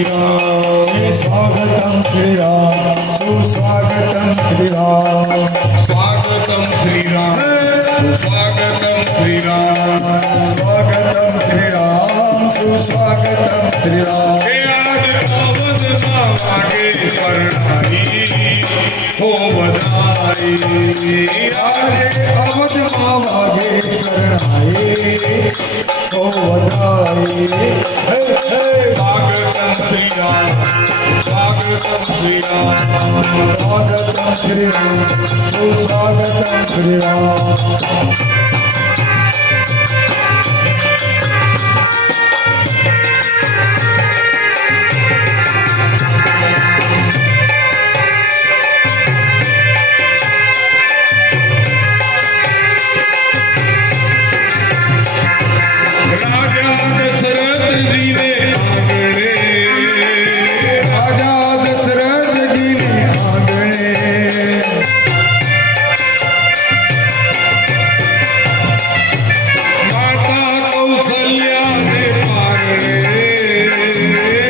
श्रीराम स्वागतं श्रीराम सुस्वागतं श्रीराम स्वागतं श्रीराम स्वागतं श्रीराम स्वागतं श्रीराम सुस्वागतं श्रीराम हे आज अवध मागे शरणाई हो बधाई आज अवध मागे शरणाई हो बधाई हे हे स्वागतं श्रीराम स्वागतं श्रीराम स्वागतं श्रीराम सुस्वागतं श्रीराम राजा दशरथ जी ने आंगणे राजा दशरथ जी ने आंगणे माता कौशल्या ने पारणे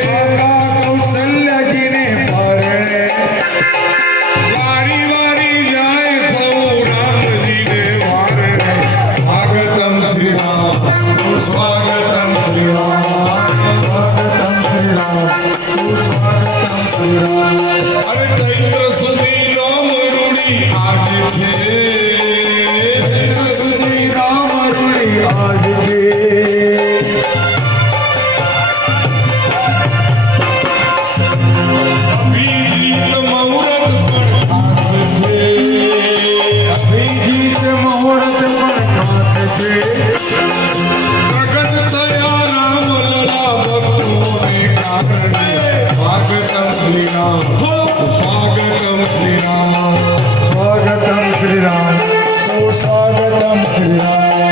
माता कौशल्या जी ने पारणे वारी वारी जाए सौ राम जी ने वारणे स्वागतं श्रीराम सुस्वागतं श्रीराम स्वागतं श्रीराम सुस्वागतं श्रीराम अरे चैत्र सुदी राम रूढ़ी आज छे सुधी राम रूढ़ी आज जे अभिजीत मुहूर्त पर खास छे अभिजीत मुहूर्त पर खास छे प्रगट थया राम लला भक्तों ने कारणे स्वागतं श्रीराम स्वागतं श्रीराम स्वागतं श्रीराम सुस्वागतं श्रीराम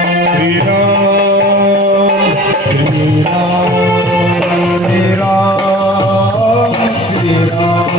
श्रीराम श्रीराम श्रीराम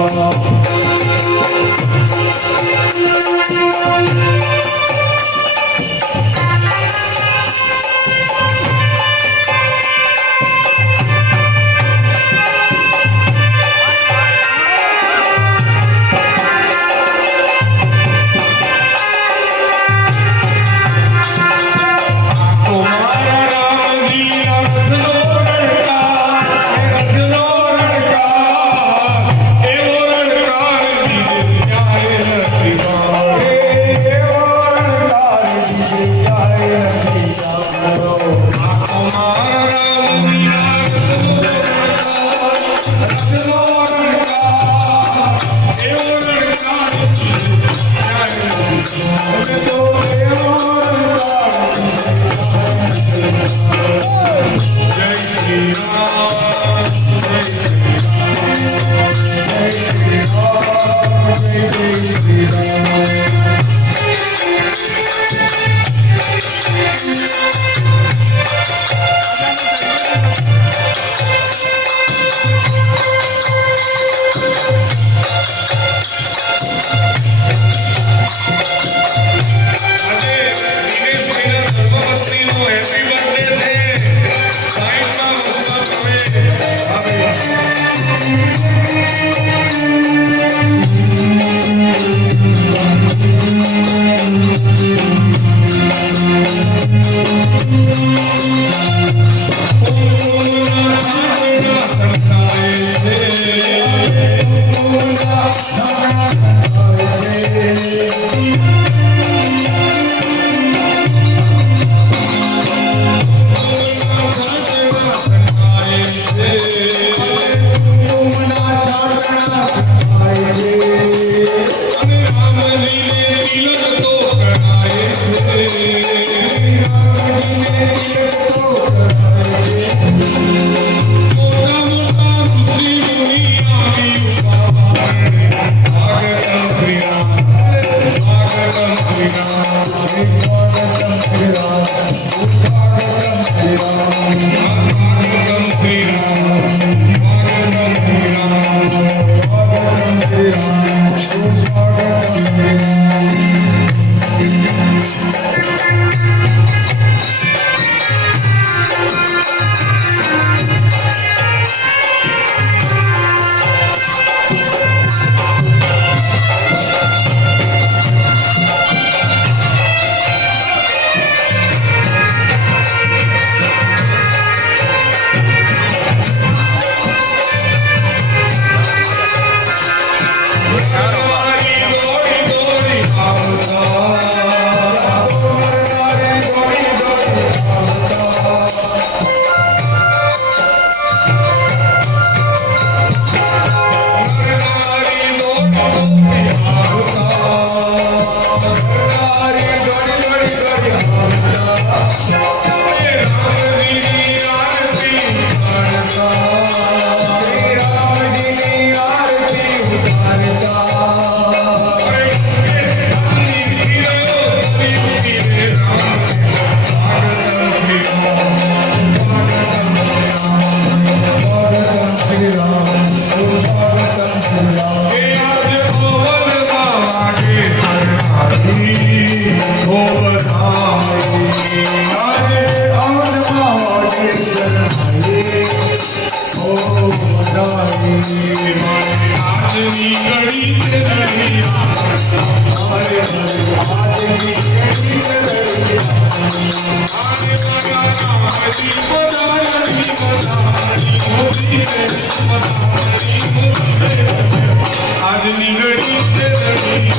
आज निगडीत रणी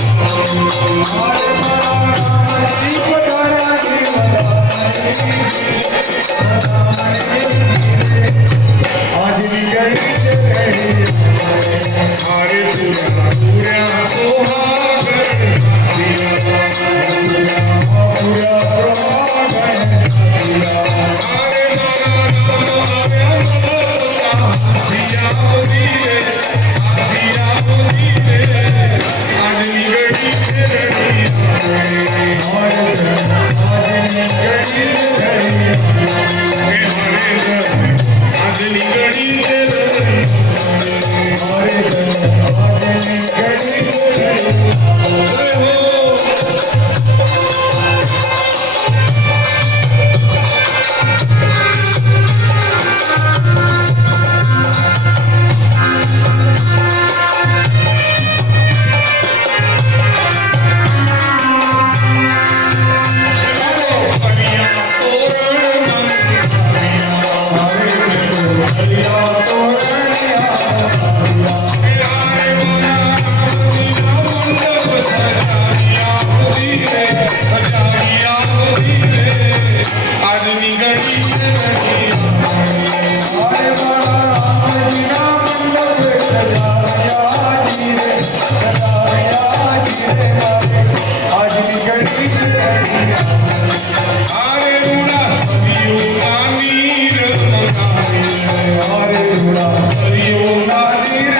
आज निगडीत अरे पुऱ्या सोहागण पुरा सोहागण अरे दिया आज निगडीत रणी आज निगडीत रणी आज निगडीत रणी आज निगडीत अरे मुळा सदियो नीर अरे मुळा सदियो नादीर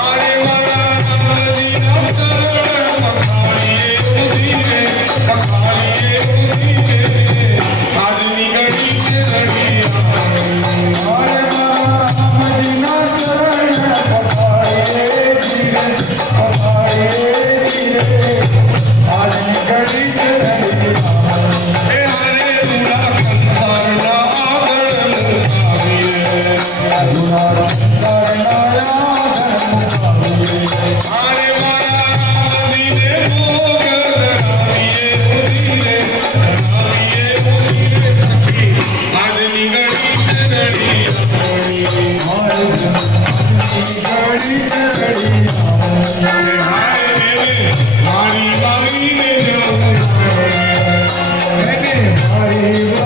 अरे मला नदीना चरण पखालिये उदिरे आज निगडीत रणी अरे मदीना चरण आज निगडीत हे हरे मुळा कंसारला अरे मला नदीने भोग धरालिये उदिरे सखी आज निगडीत रणी हाय रे मारी बागी ने जाऊ हरे